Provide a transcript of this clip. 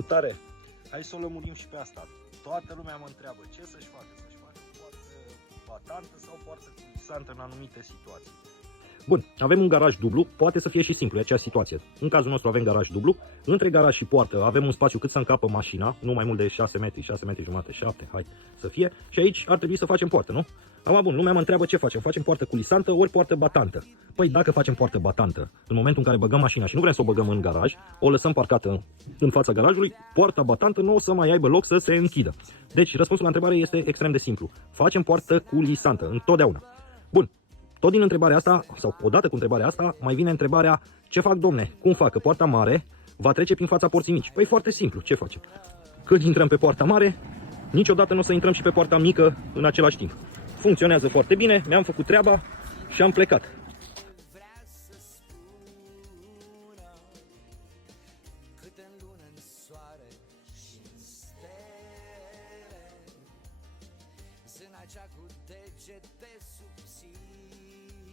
salutare! Hai să o lămurim și pe asta. Toată lumea mă întreabă ce să-și facă. Să-și facă poartă batantă sau poartă culisantă în anumite situații. Bun, avem un garaj dublu, poate să fie și simplu, e aceeași situație. În cazul nostru avem garaj dublu, între garaj și poartă avem un spațiu cât să încapă mașina, nu mai mult de 6 metri, 6 metri jumate, 7, hai să fie. Și aici ar trebui să facem poartă, nu? Acum bun, lumea mă întreabă ce facem, facem poartă culisantă ori poartă batantă. Păi dacă facem poartă batantă, în momentul în care băgăm mașina și nu vrem să o băgăm în garaj, o lăsăm parcată în fața garajului, poarta batantă nu o să mai aibă loc să se închidă. Deci răspunsul la întrebare este extrem de simplu. Facem poartă culisantă, întotdeauna. Bun. Tot din întrebarea asta, sau odată cu întrebarea asta, mai vine întrebarea: ce fac, domne? Cum fac? Că poarta mare va trece prin fața porții mici. Păi foarte simplu, ce facem? Când intrăm pe poarta mare, niciodată nu o să intrăm și pe poarta mică în același timp. Funcționează foarte bine, mi-am făcut treaba și am plecat. Zâna cea cu degete subțiri